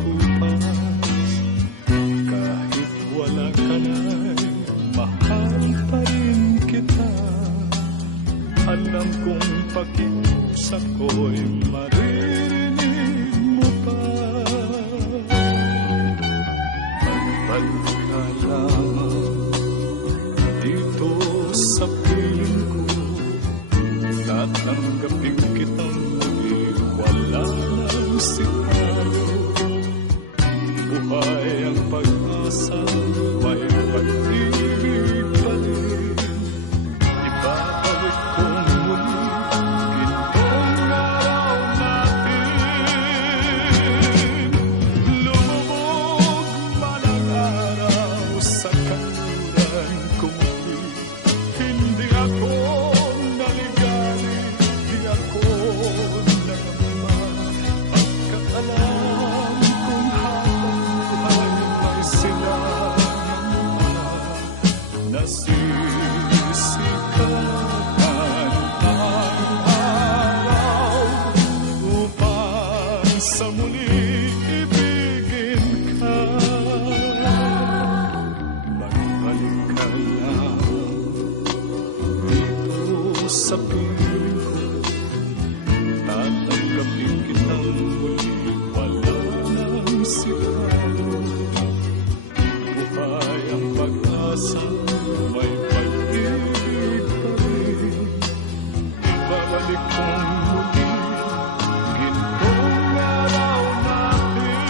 bukas. Kahit wala ka na'y mahal pa rin kita. Alam kong pakiusap ko'y maririnig mo pa. Magbalik ka lamang dito sa piling ko. Tatanggapin kitang muli, wala nang sikalo. Buhay ang pag-asa, may pag-ibig pa rin. Ibabalik kong muli gintong araw natin. Lumubog man ang araw sa kanluran ko muli. Hindi ako naligali, di ako nangamba. Pagkat alam kong habang buhay may silangan na nasisikapan ang araw upang sa muli ibigin ka. Magbalik ka lang dito sa piling ko. Tatanggapin kitang muli, wala nang sikalo. Buhay ang pag-asa, may pag-ibig pa rin. Ibabalik kong muli gintong araw natin.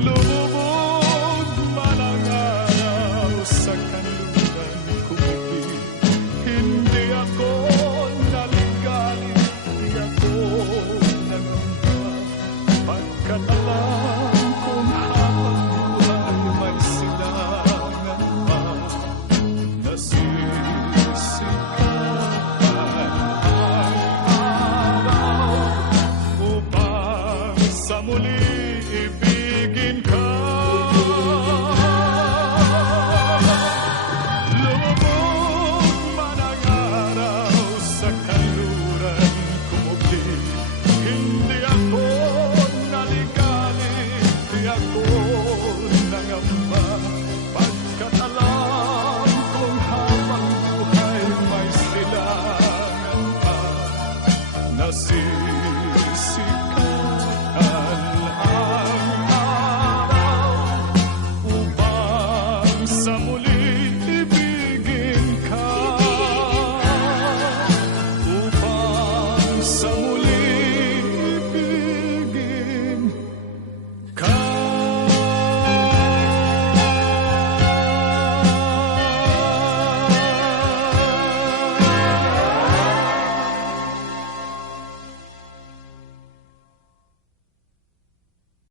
Lumubog man ang araw sa kanluran ko muli. Hindi ako naligali, di ako nangamba. Pagkat alam kong habang buhay may silangan pa. Nasisikapan ang araw upang sa muli ibigin